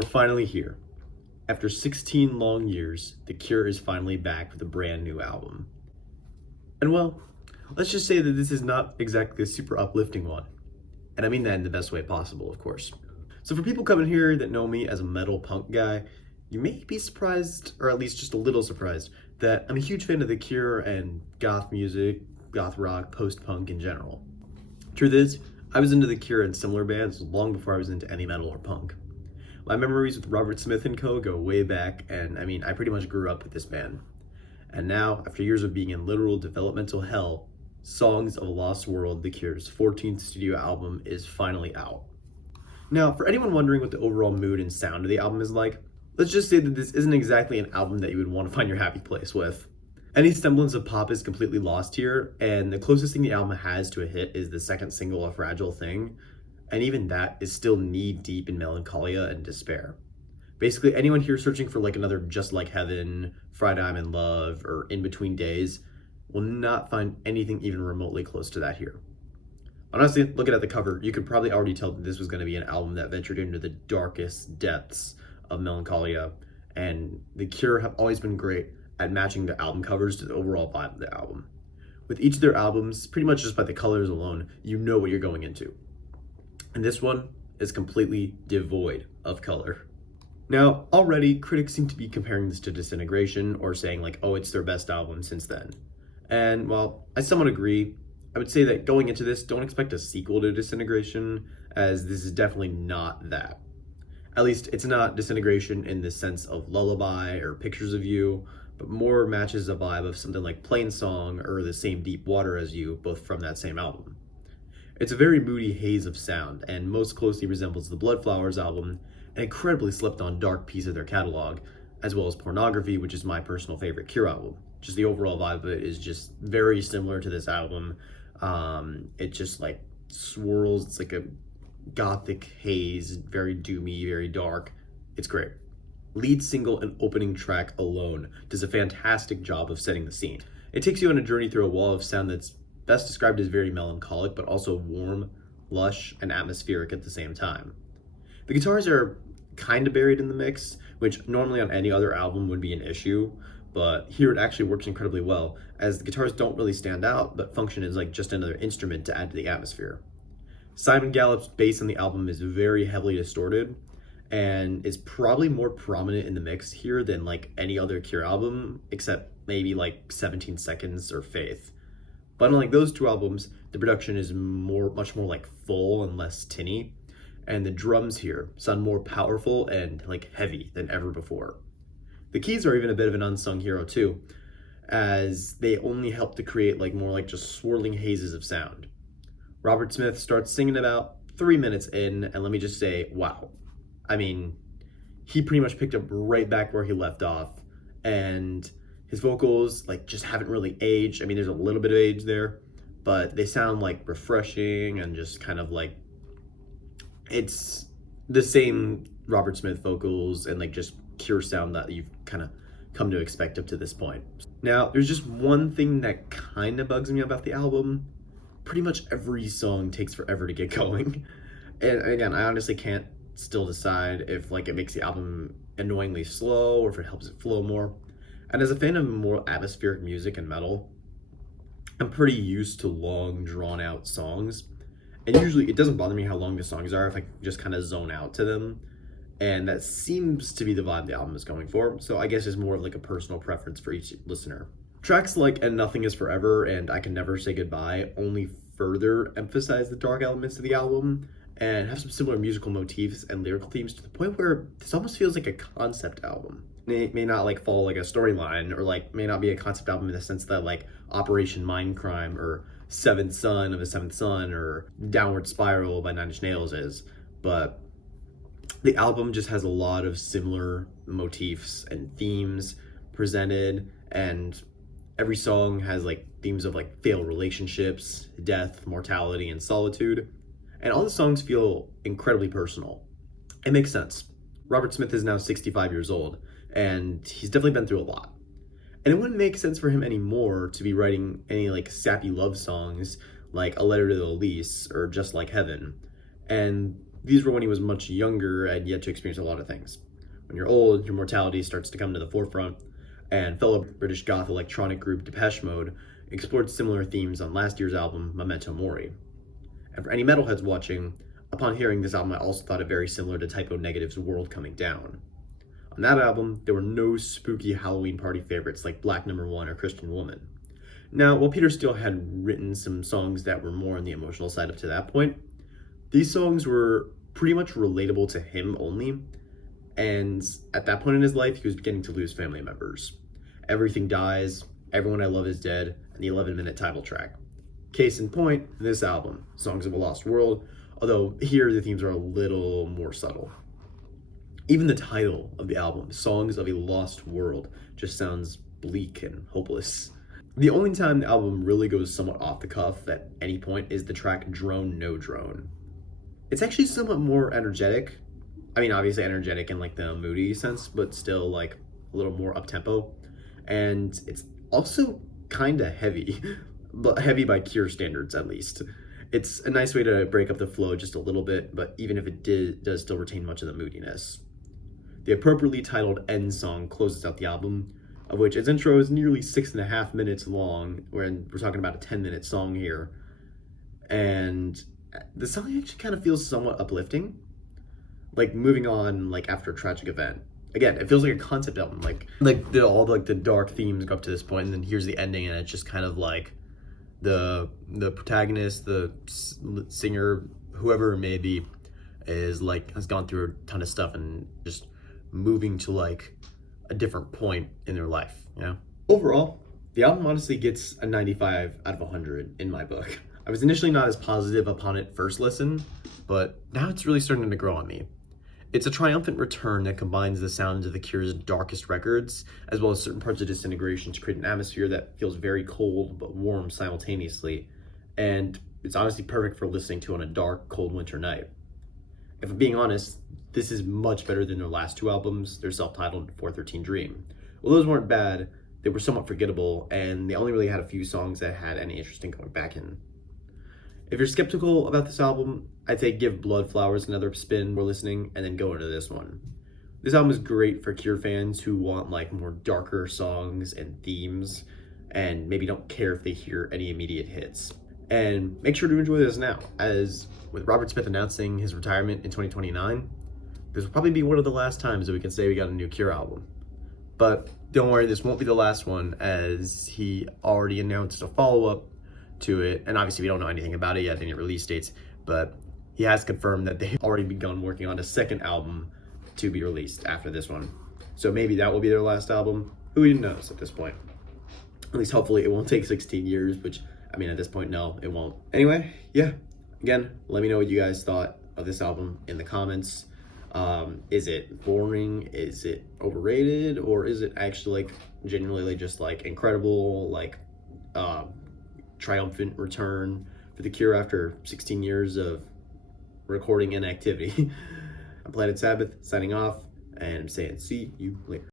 We're finally here. After 16 long years, The Cure is finally back with a brand new album. And well, let's just say that this is not exactly a super uplifting one. And I mean that in the best way possible, of course. So for people coming here that know me as a metal punk guy, you may be surprised, or at least just a little surprised, that I'm a huge fan of The Cure and goth music, goth rock, post-punk in general. Truth is, I was into The Cure and similar bands long before I was into any metal or punk. My memories with Robert Smith and co. go way back, and I pretty much grew up with this band. And now, after years of being in literal developmental hell, Songs of a Lost World, The Cure's 14th studio album, is finally out. Now, for anyone wondering what the overall mood and sound of the album is like, let's just say that this isn't exactly an album that you would want to find your happy place with. Any semblance of pop is completely lost here, and the closest thing the album has to a hit is the second single, A Fragile Thing, and even that is still knee-deep in melancholia and despair. Basically, anyone here searching for like another Just Like Heaven, Friday I'm in Love, or In Between Days will not find anything even remotely close to that here. Honestly, looking at the cover, you could probably already tell that this was going to be an album that ventured into the darkest depths of melancholia, and The Cure have always been great at matching the album covers to the overall vibe of the album. With each of their albums, pretty much just by the colors alone, you know what you're going into. And this one is completely devoid of color. Now, already, critics seem to be comparing this to Disintegration, or saying like, oh, it's their best album since then. And while I somewhat agree, I would say that going into this, don't expect a sequel to Disintegration, as this is definitely not that. At least, it's not Disintegration in the sense of Lullaby or Pictures of You, but more matches a vibe of something like Plain Song or The Same Deep Water as You, both from that same album. It's a very moody haze of sound, and most closely resembles the Bloodflowers album, an incredibly slept-on dark piece of their catalog, as well as Pornography, which is my personal favorite Cure album. Just the overall vibe of it is just very similar to this album. It just like swirls, it's like a gothic haze, very doomy, very dark. It's great. Lead single and opening track alone does a fantastic job of setting the scene. It takes you on a journey through a wall of sound that's best described as very melancholic, but also warm, lush, and atmospheric at the same time. The guitars are kind of buried in the mix, which normally on any other album would be an issue, but here it actually works incredibly well, as the guitars don't really stand out, but function as like just another instrument to add to the atmosphere. Simon Gallup's bass on the album is very heavily distorted, and is probably more prominent in the mix here than like any other Cure album, except maybe like 17 Seconds or Faith. But unlike those two albums, the production is much more like full and less tinny, and the drums here sound more powerful and like heavy than ever before. The keys are even a bit of an unsung hero too, as they only help to create like more like just swirling hazes of sound. Robert Smith starts singing about 3 minutes in, and let me just say, wow. I mean, he pretty much picked up right back where he left off, and his vocals like just haven't really aged. I mean, there's a little bit of age there, but they sound like refreshing and just kind of like, it's the same Robert Smith vocals and like just Cure sound that you've kind of come to expect up to this point. Now, there's just one thing that kind of bugs me about the album. Pretty much every song takes forever to get going. And again, I honestly can't still decide if like it makes the album annoyingly slow or if it helps it flow more. And as a fan of more atmospheric music and metal, I'm pretty used to long, drawn-out songs. And usually it doesn't bother me how long the songs are if I can just kind of zone out to them. And that seems to be the vibe the album is going for. So I guess it's more of like a personal preference for each listener. Tracks like And Nothing Is Forever and I Can Never Say Goodbye only further emphasize the dark elements of the album and have some similar musical motifs and lyrical themes to the point where this almost feels like a concept album. It may not like follow like a storyline, or like may not be a concept album in the sense that like Operation Mindcrime or Seventh Son of a Seventh Son or Downward Spiral by Nine Inch Nails is, but the album just has a lot of similar motifs and themes presented, and every song has like themes of like failed relationships, death, mortality, and solitude. And all the songs feel incredibly personal. It makes sense. Robert Smith is now 65 years old, and he's definitely been through a lot. And it wouldn't make sense for him anymore to be writing any like sappy love songs like A Letter to Elise or Just Like Heaven. And These were when he was much younger and yet to experience a lot of things. When you're old, your mortality starts to come to the forefront, and fellow British goth electronic group Depeche Mode explored similar themes on last year's album, Memento Mori. And for any metalheads watching, upon hearing this album, I also thought it very similar to Typo Negative's World Coming Down. On that album, there were no spooky Halloween party favorites like Black Number One or Christian Woman. Now, while Peter Steele had written some songs that were more on the emotional side up to that point, these songs were pretty much relatable to him only, and at that point in his life, he was beginning to lose family members. Everything Dies, Everyone I Love Is Dead, and the 11-minute title track. Case in point, this album, Songs of a Lost World, although here the themes are a little more subtle. Even the title of the album, Songs of a Lost World, just sounds bleak and hopeless. The only time the album really goes somewhat off the cuff at any point is the track Drone No Drone. It's actually somewhat more energetic. I mean, obviously energetic in like the moody sense, but still like a little more up-tempo. And it's also kind of heavy, but heavy by Cure standards at least. It's a nice way to break up the flow just a little bit, but even if it does still retain much of the moodiness. The appropriately titled End song closes out the album, of which its intro is nearly 6.5 minutes long, when we're talking about a 10-minute song here. And the song actually kind of feels somewhat uplifting, like moving on like after a tragic event. Again, it feels like a concept album, all the dark themes go up to this point, and then here's the ending, and it's just kind of like the protagonist, the singer, whoever it may be, is like has gone through a ton of stuff and just moving to like a different point in their life, you know? Overall, the album honestly gets a 95 out of 100 in my book. I was initially not as positive upon it first listen, but now it's really starting to grow on me. It's a triumphant return that combines the sounds of The Cure's darkest records, as well as certain parts of Disintegration to create an atmosphere that feels very cold but warm simultaneously, and it's honestly perfect for listening to on a dark, cold winter night. If I'm being honest, this is much better than their last two albums, their self-titled 413 Dream. While those weren't bad, they were somewhat forgettable, and they only really had a few songs that had any interesting going back in. If you're skeptical about this album, I'd say give Bloodflowers another spin before listening, and then go into this one. This album is great for Cure fans who want like more darker songs and themes, and maybe don't care if they hear any immediate hits. And make sure to enjoy this now, as with Robert Smith announcing his retirement in 2029, this will probably be one of the last times that we can say we got a new Cure album. But don't worry, this won't be the last one, as he already announced a follow-up to it, and obviously we don't know anything about it yet, any release dates, but he has confirmed that they've already begun working on a second album to be released after this one. So maybe that will be their last album. Who even knows at this point? At least hopefully it won't take 16 years, which, I mean, at this point, no, it won't. Anyway, yeah, again, let me know what you guys thought of this album in the comments. Is it boring? Is it overrated? Or is it actually like genuinely just like incredible, like triumphant return for The Cure after 16 years of recording inactivity? I'm Planet Sabbath signing off, and I'm saying see you later.